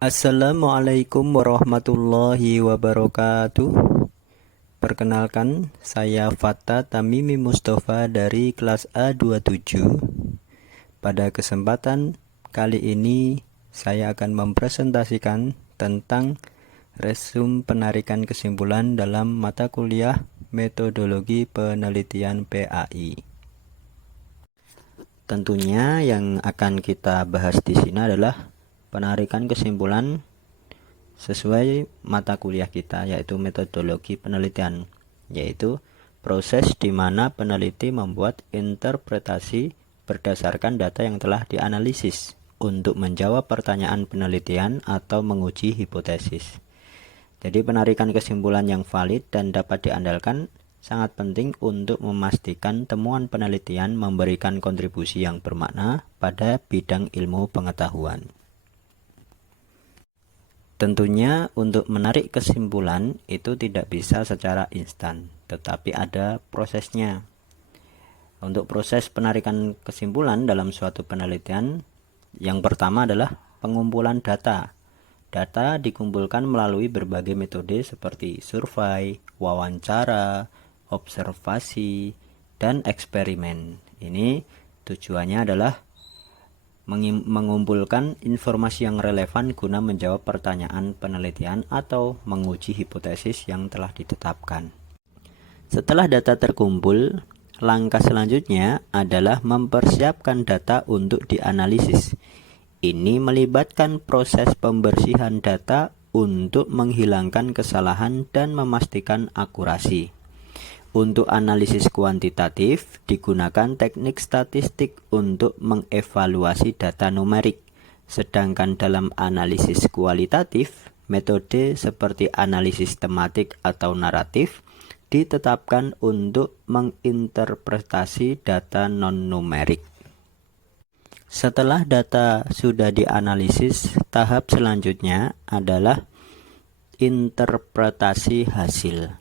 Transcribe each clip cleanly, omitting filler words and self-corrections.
Assalamualaikum warahmatullahi wabarakatuh. Perkenalkan, saya Fatta Tamimi Mustafa dari kelas A27. Pada kesempatan kali ini, saya akan mempresentasikan tentang resume penarikan kesimpulan dalam mata kuliah Metodologi Penelitian PAI. Tentunya yang akan kita bahas di sini adalah penarikan kesimpulan sesuai mata kuliah kita, yaitu metodologi penelitian, yaitu proses di mana peneliti membuat interpretasi berdasarkan data yang telah dianalisis untuk menjawab pertanyaan penelitian atau menguji hipotesis. Jadi penarikan kesimpulan yang valid dan dapat diandalkan sangat penting untuk memastikan temuan penelitian memberikan kontribusi yang bermakna pada bidang ilmu pengetahuan. Tentunya untuk menarik kesimpulan itu tidak bisa secara instan, tetapi ada prosesnya. Untuk proses penarikan kesimpulan dalam suatu penelitian, yang pertama adalah pengumpulan data. Data dikumpulkan melalui berbagai metode seperti survei, wawancara, observasi, dan eksperimen. Ini tujuannya adalah mengumpulkan informasi yang relevan guna menjawab pertanyaan penelitian atau menguji hipotesis yang telah ditetapkan. Setelah data terkumpul, langkah selanjutnya adalah mempersiapkan data untuk dianalisis. Ini melibatkan proses pembersihan data untuk menghilangkan kesalahan dan memastikan akurasi. Untuk analisis kuantitatif, digunakan teknik statistik untuk mengevaluasi data numerik. Sedangkan dalam analisis kualitatif, metode seperti analisis tematik atau naratif ditetapkan untuk menginterpretasi data non-numerik. Setelah data sudah dianalisis, tahap selanjutnya adalah interpretasi hasil.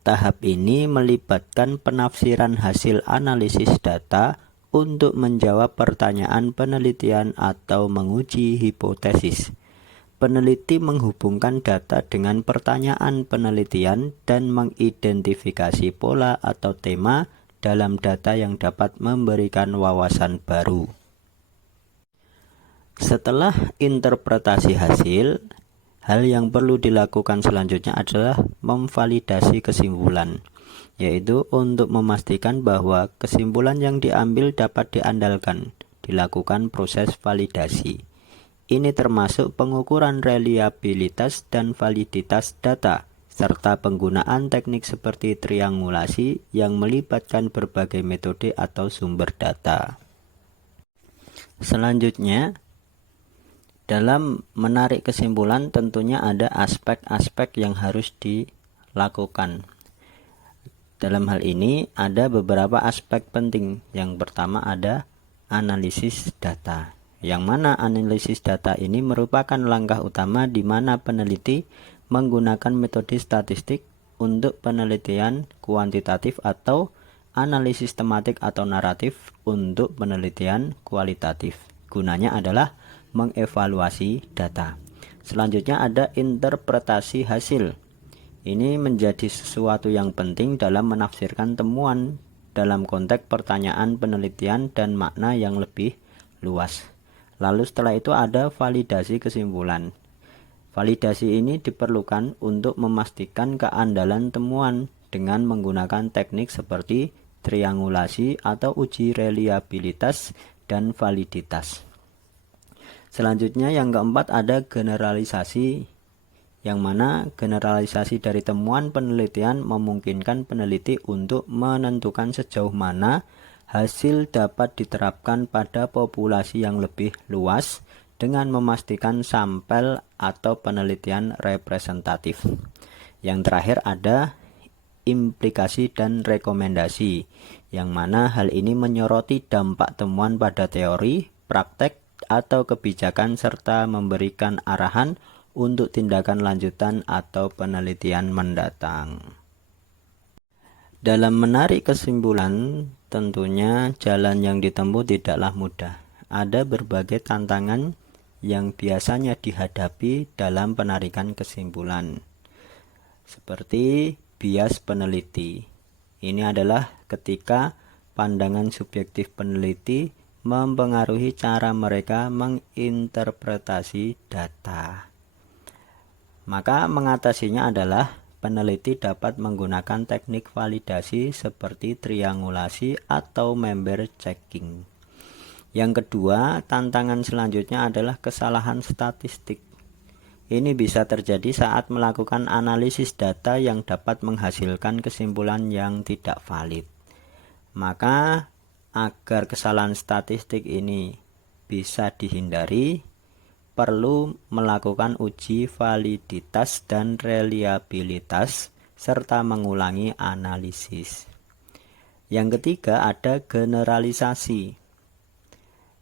Tahap ini melibatkan penafsiran hasil analisis data untuk menjawab pertanyaan penelitian atau menguji hipotesis. Peneliti menghubungkan data dengan pertanyaan penelitian dan mengidentifikasi pola atau tema dalam data yang dapat memberikan wawasan baru. Setelah interpretasi hasil, hal yang perlu dilakukan selanjutnya adalah memvalidasi kesimpulan, yaitu untuk memastikan bahwa kesimpulan yang diambil dapat diandalkan. Dilakukan proses validasi. Ini termasuk pengukuran reliabilitas dan validitas data, serta penggunaan teknik seperti triangulasi yang melibatkan berbagai metode atau sumber data. Selanjutnya, dalam menarik kesimpulan tentunya ada aspek-aspek yang harus dilakukan. Dalam hal ini ada beberapa aspek penting. Yang pertama ada analisis data. Yang mana analisis data ini merupakan langkah utama di mana peneliti menggunakan metode statistik untuk penelitian kuantitatif atau analisis tematik atau naratif untuk penelitian kualitatif. Gunanya adalah mengevaluasi data. Selanjutnya ada interpretasi hasil. Ini menjadi sesuatu yang penting dalam menafsirkan temuan dalam konteks pertanyaan penelitian dan makna yang lebih luas. Lalu setelah itu ada validasi kesimpulan. Validasi ini diperlukan untuk memastikan keandalan temuan dengan menggunakan teknik seperti triangulasi atau uji reliabilitas dan validitas. Selanjutnya yang keempat ada generalisasi, yang mana generalisasi dari temuan penelitian memungkinkan peneliti untuk menentukan sejauh mana hasil dapat diterapkan pada populasi yang lebih luas dengan memastikan sampel atau penelitian representatif. Yang terakhir ada implikasi dan rekomendasi, yang mana hal ini menyoroti dampak temuan pada teori, praktek, atau kebijakan serta memberikan arahan untuk tindakan lanjutan atau penelitian mendatang. Dalam menarik kesimpulan, tentunya jalan yang ditempuh tidaklah mudah. Ada berbagai tantangan yang biasanya dihadapi dalam penarikan kesimpulan. Seperti bias peneliti. Ini adalah ketika pandangan subjektif peneliti mempengaruhi cara mereka menginterpretasi data. Maka mengatasinya adalah peneliti dapat menggunakan teknik validasi seperti triangulasi atau member checking. Yang kedua, tantangan selanjutnya adalah kesalahan statistik. Ini bisa terjadi saat melakukan analisis data yang dapat menghasilkan kesimpulan yang tidak valid. Maka, agar kesalahan statistik ini bisa dihindari, perlu melakukan uji validitas dan reliabilitas serta mengulangi analisis. Yang ketiga ada generalisasi.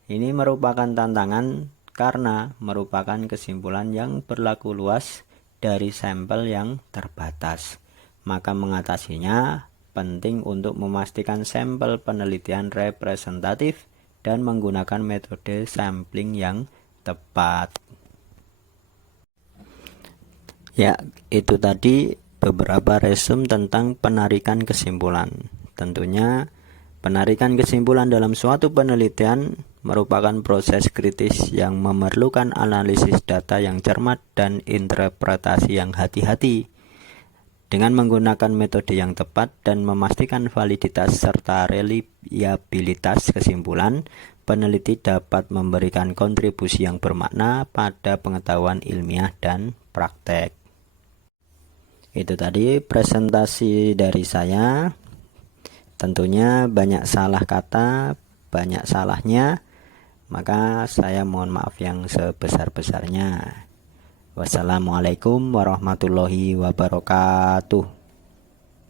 Ini merupakan tantangan karena merupakan kesimpulan yang berlaku luas dari sampel yang terbatas. Maka mengatasinya penting untuk memastikan sampel penelitian representatif dan menggunakan metode sampling yang tepat. Ya, itu tadi beberapa resume tentang penarikan kesimpulan. Tentunya penarikan kesimpulan dalam suatu penelitian merupakan proses kritis yang memerlukan analisis data yang cermat dan interpretasi yang hati-hati. Dengan menggunakan metode yang tepat dan memastikan validitas serta reliabilitas kesimpulan, peneliti dapat memberikan kontribusi yang bermakna pada pengetahuan ilmiah dan praktek. Itu tadi presentasi dari saya. Tentunya banyak salah kata, banyak salahnya. Maka saya mohon maaf yang sebesar-besarnya. Wassalamualaikum warahmatullahi wabarakatuh.